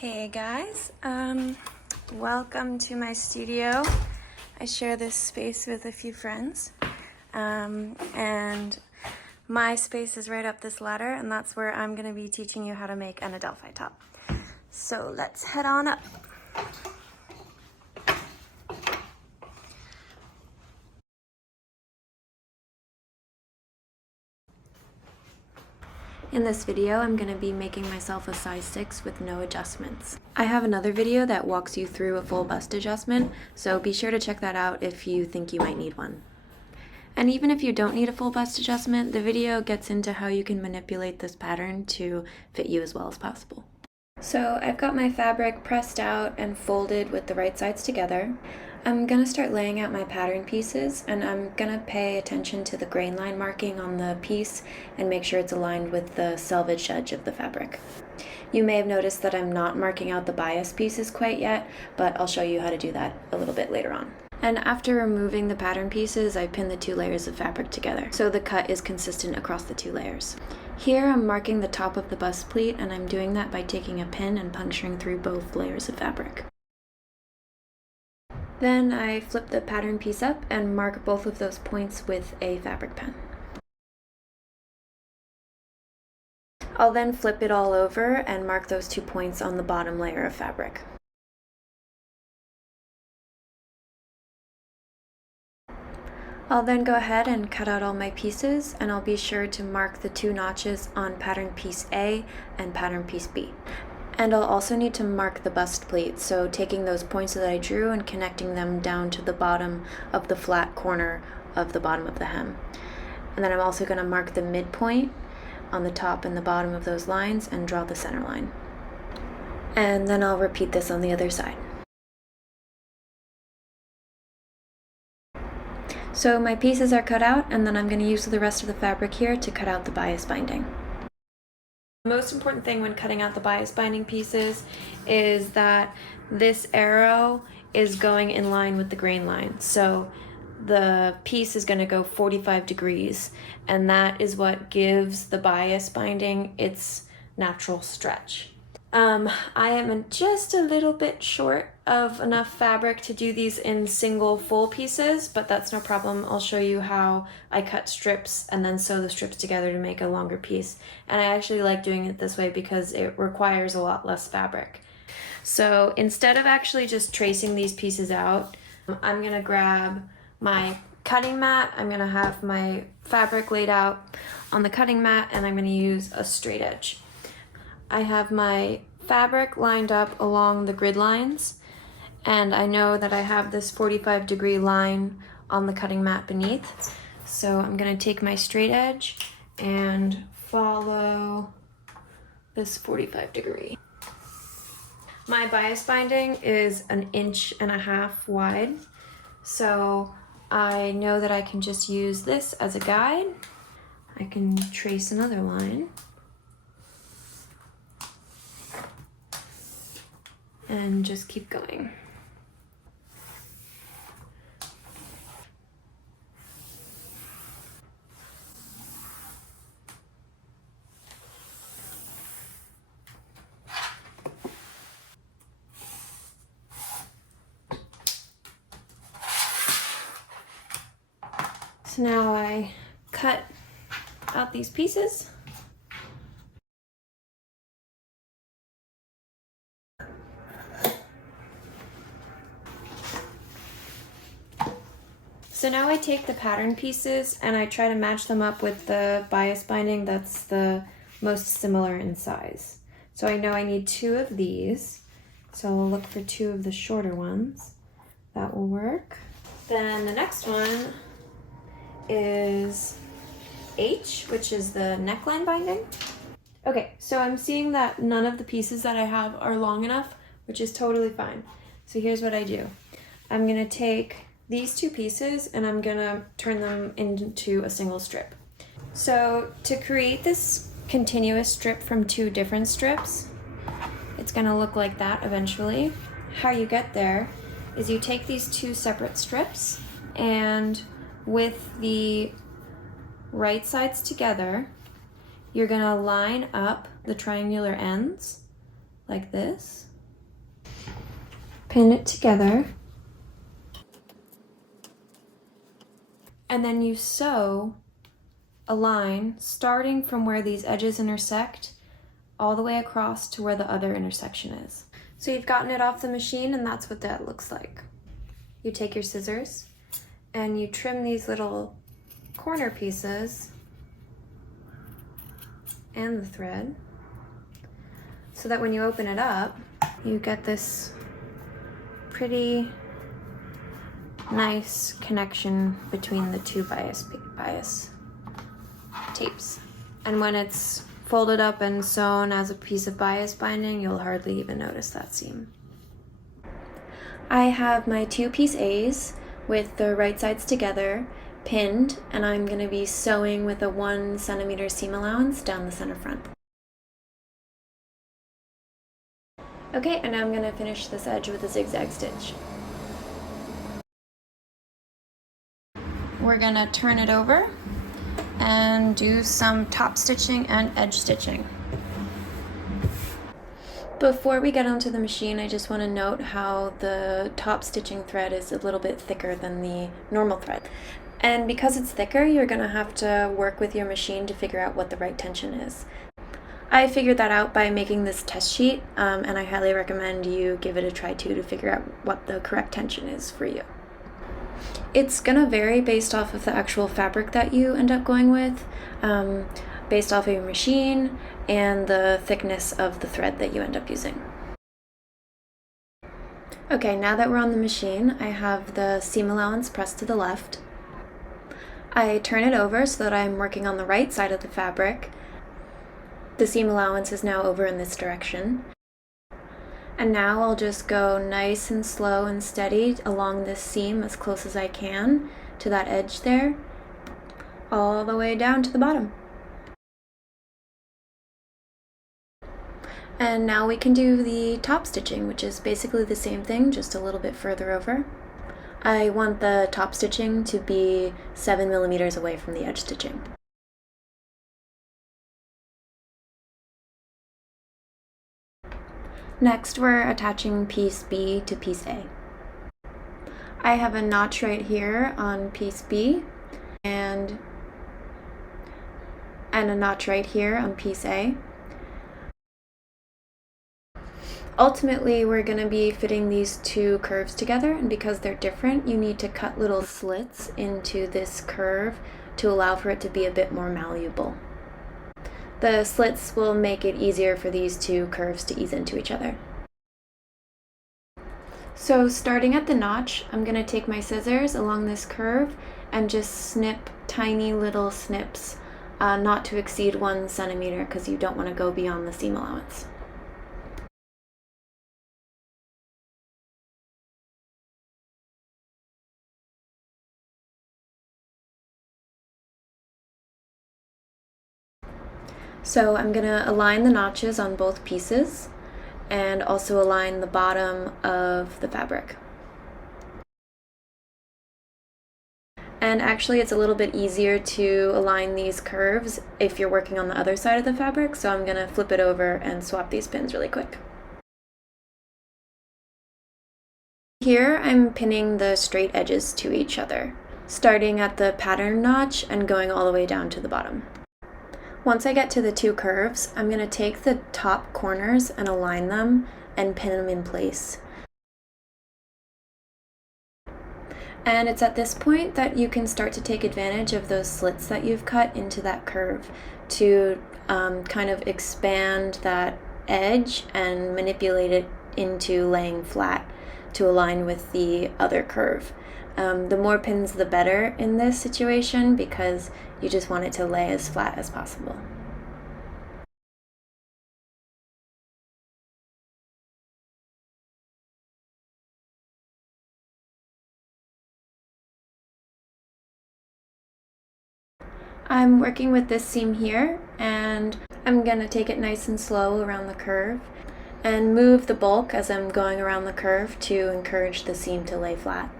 Hey guys, welcome to my studio. I share this space with a few friends, and my space is right up this ladder, and that's where I'm going to be teaching you how to make an Adelphi top. So let's head on up. In this video, I'm going to be making myself a size 6 with no adjustments. I have another video that walks you through a full bust adjustment, so be sure to check that out if you think you might need one. And even if you don't need a full bust adjustment, the video gets into how you can manipulate this pattern to fit you as well as possible. So I've got my fabric pressed out and folded with the right sides together. I'm going to start laying out my pattern pieces, and I'm going to pay attention to the grain line marking on the piece and make sure it's aligned with the selvaged edge of the fabric. You may have noticed that I'm not marking out the bias pieces quite yet, but I'll show you how to do that a little bit later on. And after removing the pattern pieces, I pin the two layers of fabric together, so the cut is consistent across the two layers. Here I'm marking the top of the bust pleat, and I'm doing that by taking a pin and puncturing through both layers of fabric. Then I flip the pattern piece up and mark both of those points with a fabric pen. I'll then flip it all over and mark those 2 points on the bottom layer of fabric. I'll then go ahead and cut out all my pieces, and I'll be sure to mark the 2 notches on pattern piece A and pattern piece B. And I'll also need to mark the bust pleat, so taking those points that I drew and connecting them down to the bottom of the flat corner of the bottom of the hem. And then I'm also going to mark the midpoint on the top and the bottom of those lines and draw the center line. And then I'll repeat this on the other side. So my pieces are cut out, and then I'm going to use the rest of the fabric here to cut out the bias binding. The most important thing when cutting out the bias binding pieces is that this arrow is going in line with the grain line. So the piece is going to go 45 degrees, and that is what gives the bias binding its natural stretch. I am just a little bit short of enough fabric to do these in single full pieces, but that's no problem. I'll show you how I cut strips and then sew the strips together to make a longer piece. And I actually like doing it this way because it requires a lot less fabric. So instead of actually just tracing these pieces out, I'm gonna grab my cutting mat. I'm gonna have my fabric laid out on the cutting mat, and I'm gonna use a straight edge. I have my fabric lined up along the grid lines, and I know that I have this 45-degree line on the cutting mat beneath. So I'm going to take my straight edge and follow this 45-degree. My bias binding is 1.5 inches wide, so I know that I can just use this as a guide. I can trace another line and just keep going. So now I cut out these pieces. So now I take the pattern pieces and I try to match them up with the bias binding that's the most similar in size. So I know I need 2 of these, so I'll look for 2 of the shorter ones. That will work. Then the next one is H, which is the neckline binding. Okay, so I'm seeing that none of the pieces that I have are long enough, which is totally fine. So here's what I do. I'm gonna take these 2 pieces and I'm gonna turn them into a single strip. So to create this continuous strip from 2 different strips, it's gonna look like that eventually. How you get there is you take these 2 separate strips, and with the right sides together, you're gonna line up the triangular ends like this, pin it together, and then you sew a line starting from where these edges intersect all the way across to where the other intersection is. So you've gotten it off the machine, and that's what that looks like. You take your scissors and you trim these little corner pieces and the thread so that when you open it up, you get this pretty nice connection between the two bias tapes. And when it's folded up and sewn as a piece of bias binding, you'll hardly even notice that seam. I have my 2-piece A's with the right sides together, pinned, and I'm going to be sewing with a 1 centimeter seam allowance down the center front. Okay, and now I'm going to finish this edge with a zigzag stitch. We're going to turn it over and do some top stitching and edge stitching. Before we get onto the machine, I just want to note how the top stitching thread is a little bit thicker than the normal thread. And because it's thicker, you're going to have to work with your machine to figure out what the right tension is. I figured that out by making this test sheet, and I highly recommend you give it a try too to figure out what the correct tension is for you. It's going to vary based off of the actual fabric that you end up going with, based off of your machine and the thickness of the thread that you end up using. Okay, now that we're on the machine, I have the seam allowance pressed to the left. I turn it over so that I'm working on the right side of the fabric. The seam allowance is now over in this direction. And now I'll just go nice and slow and steady along this seam as close as I can to that edge there, all the way down to the bottom. And now we can do the top stitching, which is basically the same thing, just a little bit further over. I want the top stitching to be 7 millimeters away from the edge stitching. Next, we're attaching piece B to piece A. I have a notch right here on piece B and a notch right here on piece A. Ultimately, we're going to be fitting these two curves together, and because they're different, you need to cut little slits into this curve to allow for it to be a bit more malleable. The slits will make it easier for these two curves to ease into each other. So starting at the notch, I'm going to take my scissors along this curve and just snip tiny little snips, not to exceed 1 centimeter because you don't want to go beyond the seam allowance. So I'm going to align the notches on both pieces and also align the bottom of the fabric. And actually it's a little bit easier to align these curves if you're working on the other side of the fabric, so I'm going to flip it over and swap these pins really quick. Here I'm pinning the straight edges to each other, starting at the pattern notch and going all the way down to the bottom. Once I get to the two curves, I'm going to take the top corners and align them and pin them in place. And it's at this point that you can start to take advantage of those slits that you've cut into that curve to kind of expand that edge and manipulate it into laying flat to align with the other curve. The more pins the better in this situation because you just want it to lay as flat as possible. I'm working with this seam here, and I'm going to take it nice and slow around the curve and move the bulk as I'm going around the curve to encourage the seam to lay flat.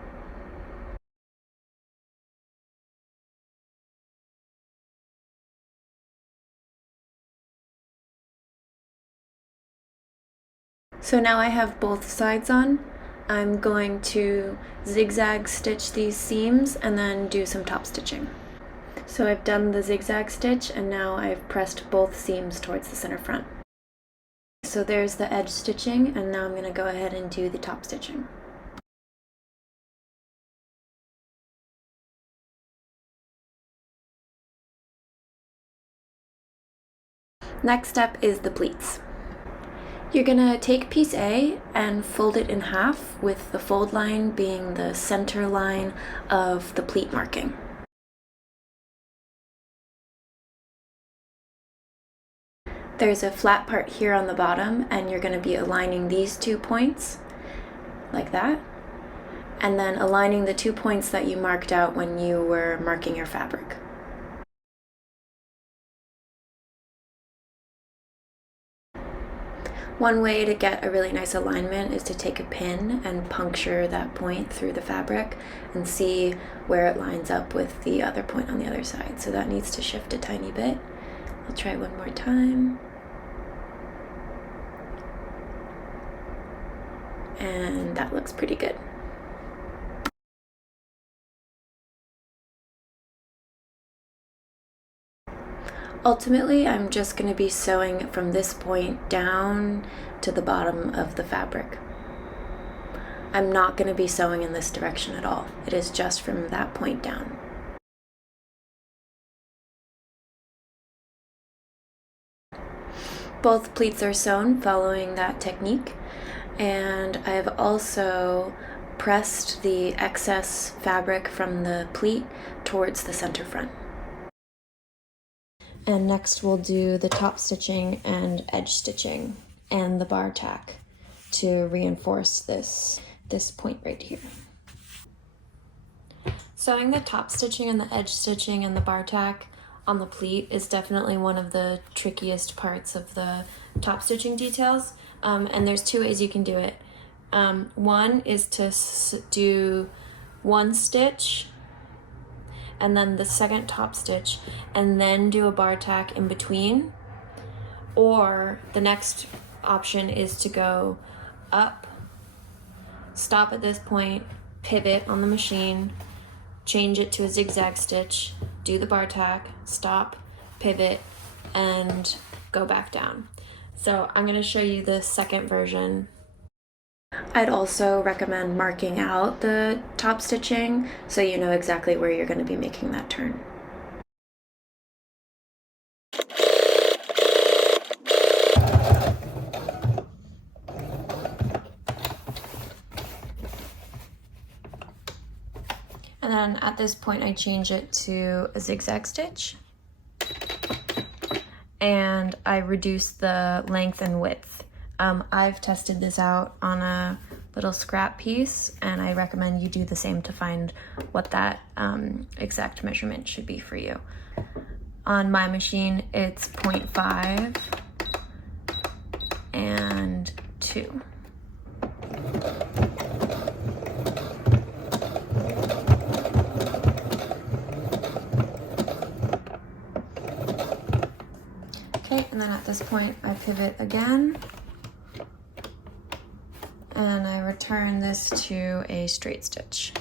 So now I have both sides on. I'm going to zigzag stitch these seams and then do some top stitching. So I've done the zigzag stitch and now I've pressed both seams towards the center front. So there's the edge stitching, and now I'm going to go ahead and do the top stitching. Next step is the pleats. You're going to take piece A and fold it in half, with the fold line being the center line of the pleat marking. There's a flat part here on the bottom, and you're going to be aligning these 2 points like that, and then aligning the 2 points that you marked out when you were marking your fabric. One way to get a really nice alignment is to take a pin and puncture that point through the fabric and see where it lines up with the other point on the other side. So that needs to shift a tiny bit. I'll try one more time. And that looks pretty good. Ultimately, I'm just going to be sewing from this point down to the bottom of the fabric. I'm not going to be sewing in this direction at all. It is just from that point down. Both pleats are sewn following that technique, and I've also pressed the excess fabric from the pleat towards the center front. And next we'll do the top stitching and edge stitching and the bar tack to reinforce this point right here. Sewing the top stitching and the edge stitching and the bar tack on the pleat is definitely one of the trickiest parts of the top stitching details, and there's 2 ways you can do it. One is to do 1 stitch and then the second top stitch and then do a bar tack in between, or the next option is to go up, stop at this point, pivot on the machine, change it to a zigzag stitch, do the bar tack, stop, pivot, and go back down. So I'm going to show you the second version. I'd also recommend marking out the top stitching so you know exactly where you're going to be making that turn. And then at this point I change it to a zigzag stitch, and I reduce the length and width. I've tested this out on a little scrap piece, and I recommend you do the same to find what that exact measurement should be for you. On my machine, it's 0.5 and 2. Okay, and then at this point I pivot again, and I return this to a straight stitch.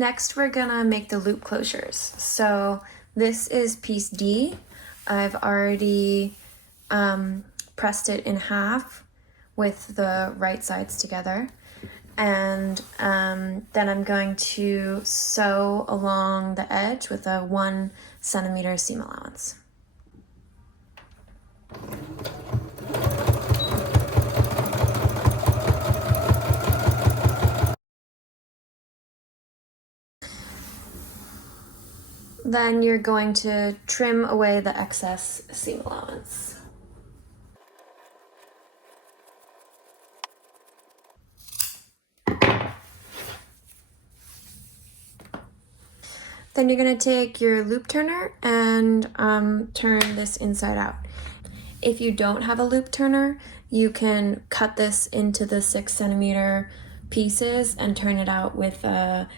Next, we're gonna make the loop closures. So this is piece D. I've already pressed it in half with the right sides together. And then I'm going to sew along the edge with a 1 centimeter seam allowance. Then you're going to trim away the excess seam allowance. Then you're going to take your loop turner and turn this inside out. If you don't have a loop turner, you can cut this into the 6 cm pieces and turn it out with a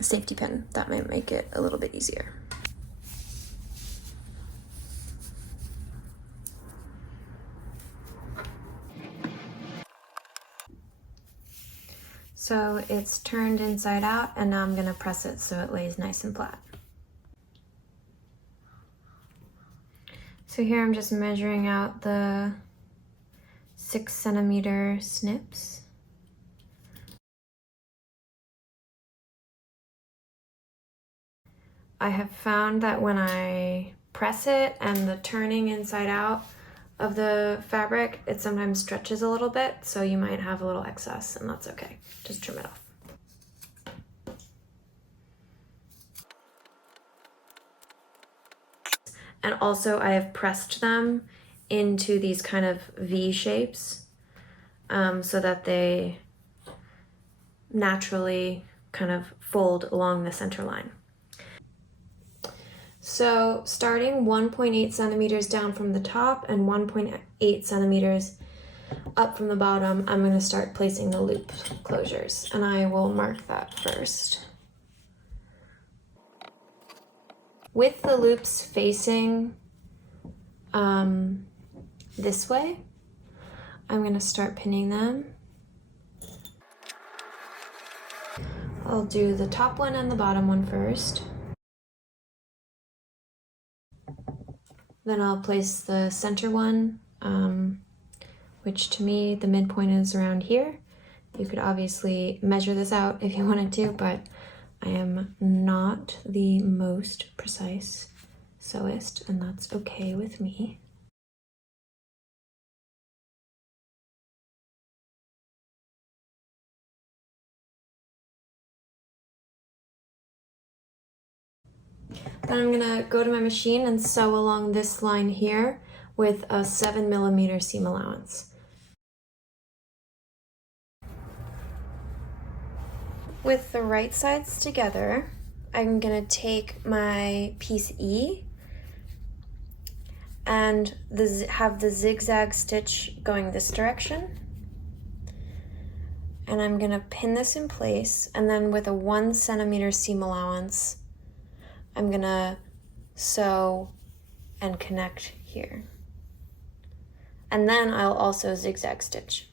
safety pin. That might make it a little bit easier. So it's turned inside out, and now I'm going to press it so it lays nice and flat. So here I'm just measuring out the 6 cm snips. I have found that when I press it and the turning inside out of the fabric, it sometimes stretches a little bit, so you might have a little excess, and that's okay. Just trim it off. And also I have pressed them into these kind of V shapes so that they naturally kind of fold along the center line. So starting 1.8 centimeters down from the top and 1.8 centimeters up from the bottom, I'm going to start placing the loop closures, and I will mark that first. With the loops facing this way, I'm going to start pinning them. I'll do the top one and the bottom one first. Then I'll place the center one, which to me, the midpoint is around here. You could obviously measure this out if you wanted to, but I am not the most precise sewist, and that's okay with me. Then I'm gonna go to my machine and sew along this line here with a 7 millimeter seam allowance. With the right sides together, I'm gonna take my piece E and have the zigzag stitch going this direction. And I'm gonna pin this in place, and then with a 1 centimeter seam allowance, I'm gonna sew and connect here. And then I'll also zigzag stitch.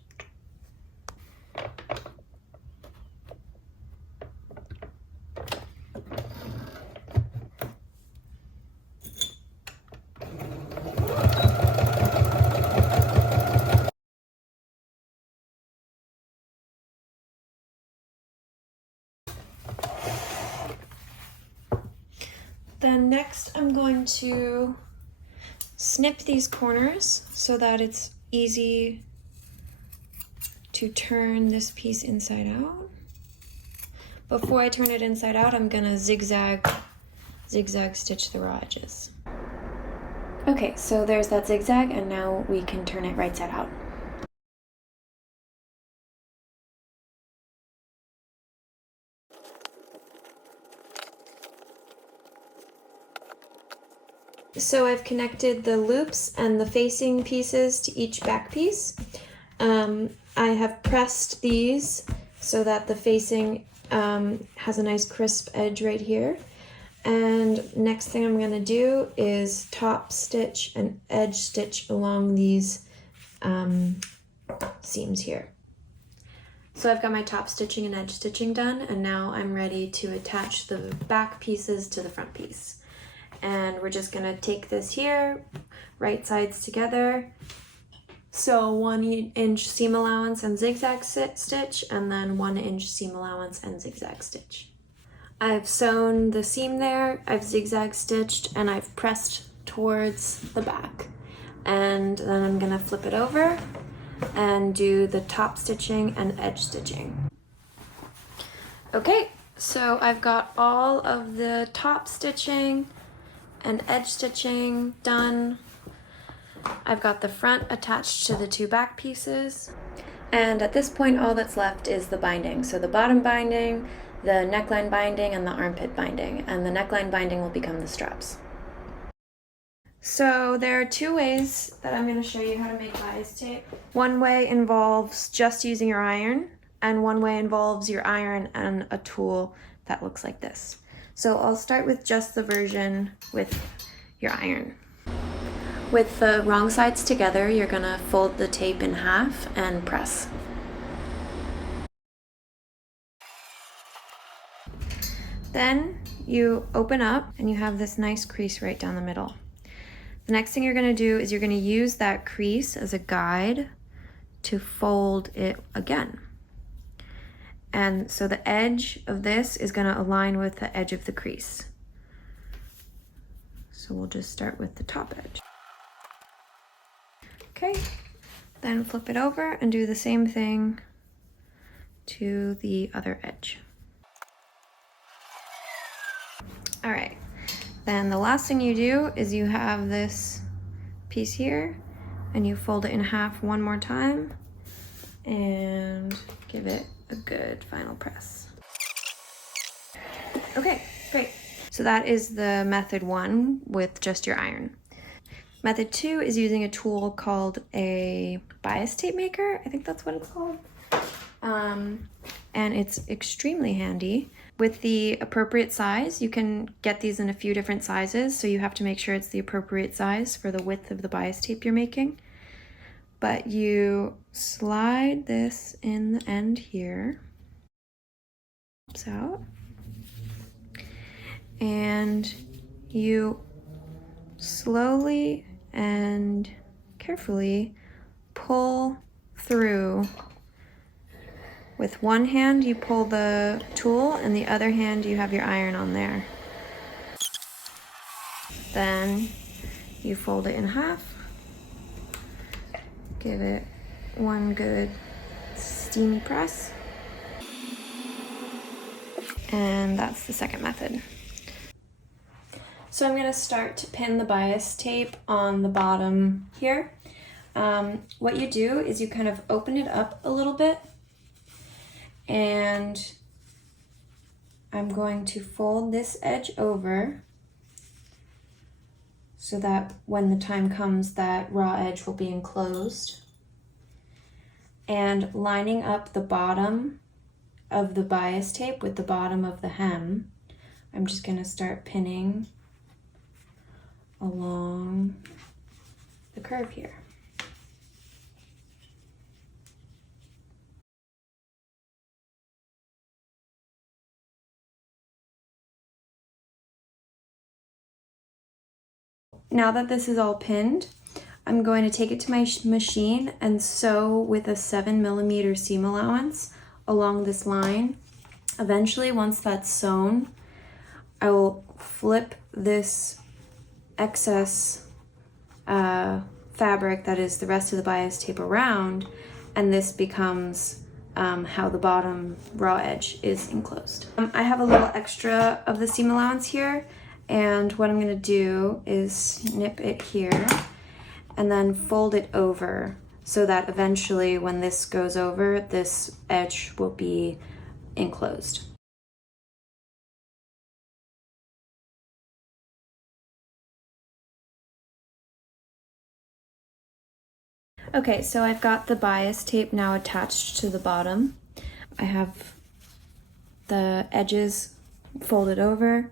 Then next I'm going to snip these corners so that it's easy to turn this piece inside out. Before I turn it inside out, I'm gonna zigzag stitch the raw edges. Okay, so there's that zigzag, and now we can turn it right side out. So I've connected the loops and the facing pieces to each back piece. I have pressed these so that the facing has a nice crisp edge right here. And next thing I'm going to do is top stitch and edge stitch along these seams here. So I've got my top stitching and edge stitching done, and now I'm ready to attach the back pieces to the front piece. And we're just gonna take this here, right sides together, sew 1 inch seam allowance and zigzag stitch, and then 1 inch seam allowance and zigzag stitch. I've sewn the seam there, I've zigzag stitched, and I've pressed towards the back. And then I'm gonna flip it over and do the top stitching and edge stitching. Okay, so I've got all of the top stitching and edge stitching done. I've got the front attached to the 2 back pieces. And at this point, all that's left is the binding. So the bottom binding, the neckline binding and the armpit binding, and the neckline binding will become the straps. So there are two ways that I'm going to show you how to make bias tape. One way involves just using your iron, and one way involves your iron and a tool that looks like this. So I'll start with just the version with your iron. With the wrong sides together, you're going to fold the tape in half and press. Then you open up and you have this nice crease right down the middle. The next thing you're going to do is you're going to use that crease as a guide to fold it again. And so the edge of this is going to align with the edge of the crease. So we'll just start with the top edge. Okay, then flip it over and do the same thing to the other edge. All right, then the last thing you do is you have this piece here and you fold it in half one more time and give it a good final press. Okay, great. So that is the method one with just your iron. Method two is using a tool called a bias tape maker. I think that's what it's called. And it's extremely handy. With the appropriate size, you can get these in a few different sizes, so you have to make sure it's the appropriate size for the width of the bias tape you're making. But you slide this in the end here, pops out, and you slowly and carefully pull through. With one hand you pull the tool and the other hand you have your iron on there. Then you fold it in half, give it one good steamy press, and that's the second method. So I'm going to start to pin the bias tape on the bottom here. What you do is you kind of open it up a little bit, and I'm going to fold this edge over so that when the time comes, that raw edge will be enclosed. And lining up the bottom of the bias tape with the bottom of the hem, I'm just going to start pinning along the curve here. Now that this is all pinned, I'm going to take it to my machine and sew with a 7mm seam allowance along this line. Eventually, once that's sewn, I will flip this excess fabric that is the rest of the bias tape around, and this becomes how the bottom raw edge is enclosed. I have a little extra of the seam allowance here, and what I'm going to do is snip it here and then fold it over so that eventually when this goes over, this edge will be enclosed. Okay, so I've got the bias tape now attached to the bottom. I have the edges folded over,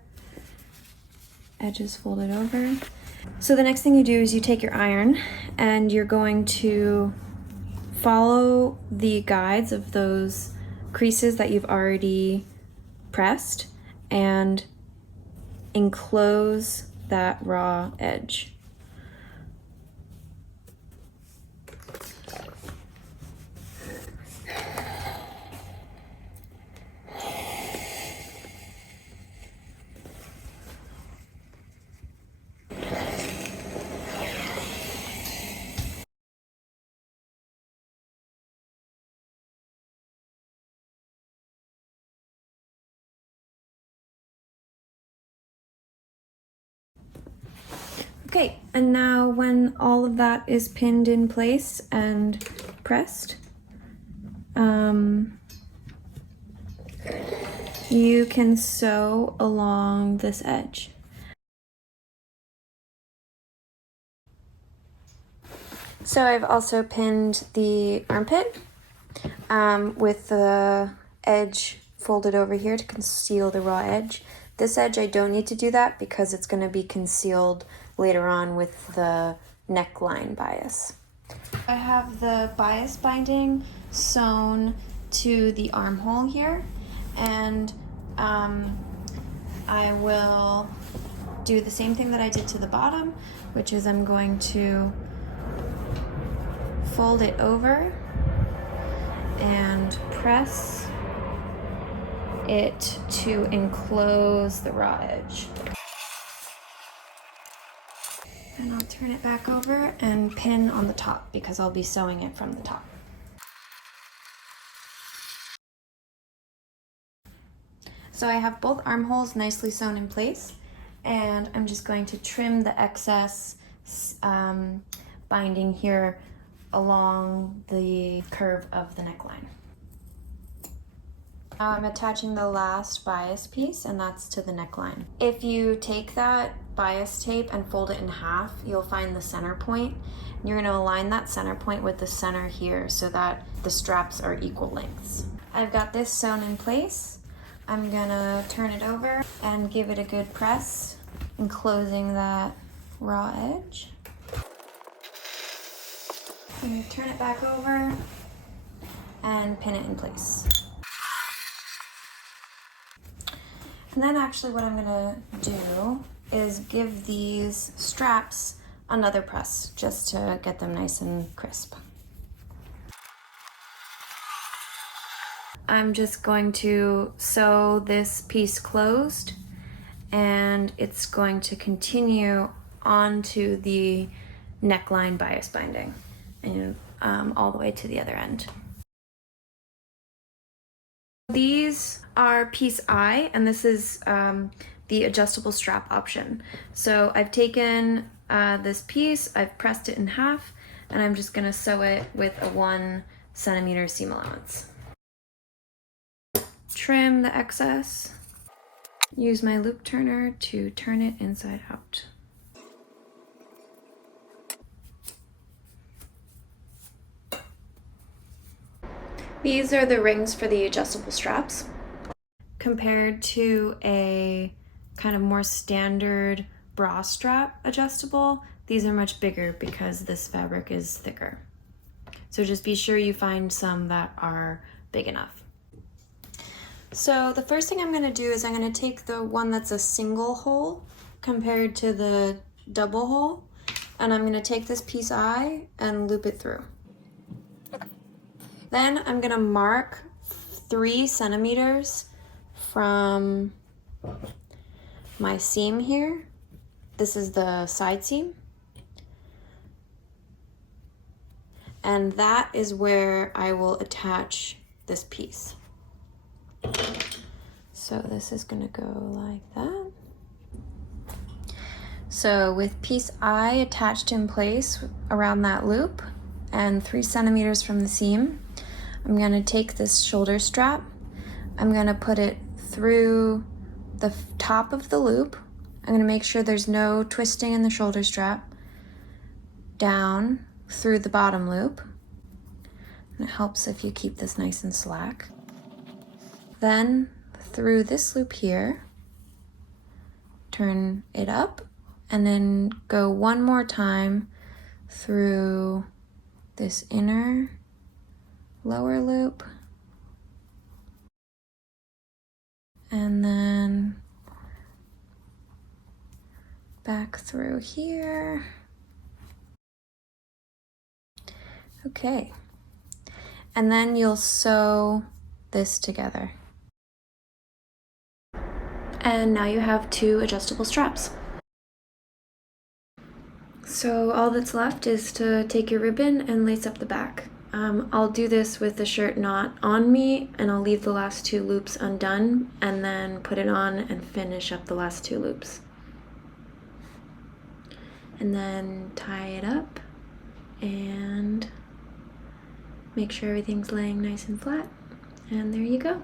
So the next thing you do is you take your iron and you're going to follow the guides of those creases that you've already pressed and enclose that raw edge. Okay, and now when all of that is pinned in place and pressed, you can sew along this edge. So I've also pinned the armpit with the edge folded over here to conceal the raw edge. This edge I don't need to do that because it's going to be concealed later on with the neckline bias. I have the bias binding sewn to the armhole here, and I will do the same thing that I did to the bottom, which is I'm going to fold it over and press it to enclose the raw edge. And I'll turn it back over and pin on the top because I'll be sewing it from the top. So I have both armholes nicely sewn in place, and I'm just going to trim the excess binding here along the curve of the neckline. Now I'm attaching the last bias piece, and that's to the neckline. If you take that bias tape and fold it in half, you'll find the center point. You're going to align that center point with the center here so that the straps are equal lengths. I've got this sewn in place. I'm going to turn it over and give it a good press, enclosing that raw edge. I'm going to turn it back over and pin it in place. And then actually what I'm gonna do is give these straps another press just to get them nice and crisp. I'm just going to sew this piece closed, and it's going to continue onto the neckline bias binding and all the way to the other end. These are piece I, and this is the adjustable strap option. So I've taken this piece, I've pressed it in half, and I'm just gonna sew it with a 1 centimeter seam allowance. Trim the excess. Use my loop turner to turn it inside out. These are the rings for the adjustable straps. Compared to a kind of more standard bra strap adjustable, these are much bigger because this fabric is thicker. So just be sure you find some that are big enough. So the first thing I'm going to do is I'm going to take the one that's a single hole compared to the double hole, and I'm going to take this piece I and loop it through. Then I'm going to mark 3 centimeters from my seam here. This is the side seam. And that is where I will attach this piece. So this is going to go like that. So with piece I attached in place around that loop and 3 centimeters from the seam, I'm going to take this shoulder strap, I'm going to put it through the top of the loop. I'm going to make sure there's no twisting in the shoulder strap, down through the bottom loop. And it helps if you keep this nice and slack. Then through this loop here, turn it up, and then go one more time through this inner lower loop, and then back through here. Okay, and then you'll sew this together. And now you have 2 adjustable straps. So all that's left is to take your ribbon and lace up the back. I'll do this with the shirt not on me, and I'll leave the last 2 loops undone and then put it on and finish up the last 2 loops. And then tie it up and make sure everything's laying nice and flat. And there you go.